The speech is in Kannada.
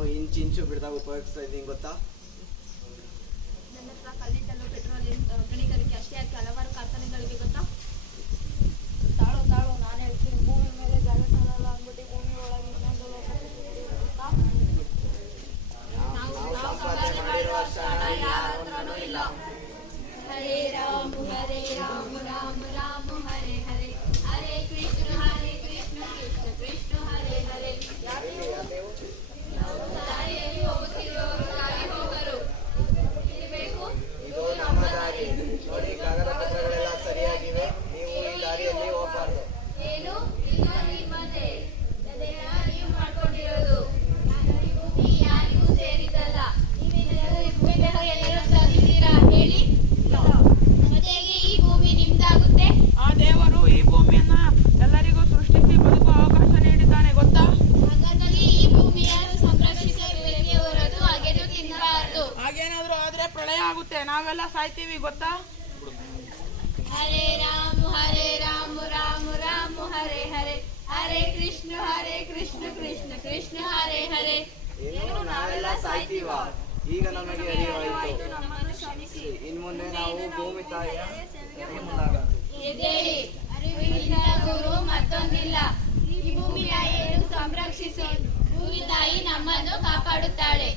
ನಾನು ಇಂಚು ಬಿಡ್ದಾಗ ಉಪಯೋಗಿಸ್ತಾ ಇದ್ದೀನಿ ಗೊತ್ತಾ? ನನ್ನ ಹತ್ರ ಕಲ್ಲಿದ್ದಲು ಪೆಟ್ರೋಲಿಯಂ ಗಣಿಗಾರಿಕೆ ಅಷ್ಟೇ ಯಾಕೆ ಹಲವಾರು ಕಾರ್ಖಾನೆಗಳಿವೆ ಗೊತ್ತಾ? ತಾಳು ನಾನು ಹೇಳ್ತೀನಿ. ಭೂಮಿ ಮೇಲೆ ಜಾಗ ಸಾಲಲ್ಲ ಅಂದ್ಬಿಟ್ಟು ಭೂಮಿ ಒಳಗೆ ಇನ್ನೊಂದು ಲೋಕ ಗೊತ್ತಾ? ನಾವು ಸಂಪಾದನೆ ಮಾಡಿರುವಷ್ಟು ಹಣ ಯಾರ ಹತ್ರನೂ ಇಲ್ಲ. ಹರೇ ರಾಮ ರಾಮ ರಾಮ ಹರೇ ಹರೇ ಹರೇ ಕೃಷ್ಣ ಕೃಷ್ಣ ಕೃಷ್ಣ ಹರೇ ಹರೇ. ದಾರಿಯಲ್ಲಿ ಹೋಗುತ್ತಿರುವವರು ದಾರಿ ಹೋಗರು. ಇದು ನಮ್ಮ ದಾರಿ ನೋಡಿ, ಕಾಗದ ಪತ್ರಗಳೆಲ್ಲ ಸರಿಯಾಗಿವೆ, ನೀವು ಈ ದಾರಿಯಲ್ಲಿ ಹೋಗಬಾರ್ದು. ಏನು ಇದು ನಿಮ್ಮದೇ ನೀವು ಮಾಡ್ಕೊಂಡಿರೋದು, ಯಾರಿಗೂ ಸೇರಿದಲ್ಲ. ನೀವೇನಾದರೂ ತಂದಿದ್ದೀರಾ ಹೇಳಿ? ಜೊತೆಗೆ ಈ ಭೂಮಿ ನಿಮ್ದಾಗುತ್ತೆ. ಆ ದೇವರು ಈ ಭೂಮಿಯನ್ನ ಎಲ್ಲರಿಗೂ ಸೃಷ್ಟಿಸಿ ಬದುಕುವ ಅವಕಾಶ ನೀಡಿದ್ದಾನೆ ಗೊತ್ತಾ? ಹಾಗಾದಲ್ಲಿ ಈ ಭೂಮಿಯನ್ನು ಸಂರಕ್ಷಿಸಬೇಕೇ ಹೊರತು ಅಗೆದು ತಿನ್ನಬಾರದು. ಹಾಗೇನಾದ್ರೂ ಆದ್ರೆ ಪ್ರಳಯ ಆಗುತ್ತೆ, ನಾವೆಲ್ಲ ಸಾಯ್ತೀವಿ ಗೊತ್ತಾ? ಹರೇ ರಾಮ ರಾಮ ರಾಮ ಹರೇ ಹರೇ ಹರೇ ಕೃಷ್ಣ ಕೃಷ್ಣ ಕೃಷ್ಣ ಹರೇ ಹರೇ. ಏನು ನಾವೆಲ್ಲ ಸಾಯ್ತೀವ? ಈಗ ನಮಗೆ ಅರಿವಾಯಿತು. ನಮ್ಮನ್ನು ಕ್ಷಮಿಸಿ. ಇನ್ಮುಂದೆ ನಾವು ಭೂಮಿ ತಾಯಿಯ ಮುಂದಾಗ ಎದ್ದೇಳಿ, ಅರಿವಿನಿಂದ ಗುರು ಮತ್ತೊಂದಿಲ್ಲ. ಈ ಭೂಮಿ ತಾಯಿಯನ್ನು ಸಂರಕ್ಷಿಸಿ, ಭೂಮಿ ತಾಯಿ ನಮ್ಮನ್ನು ಕಾಪಾಡುತ್ತಾಳೆ.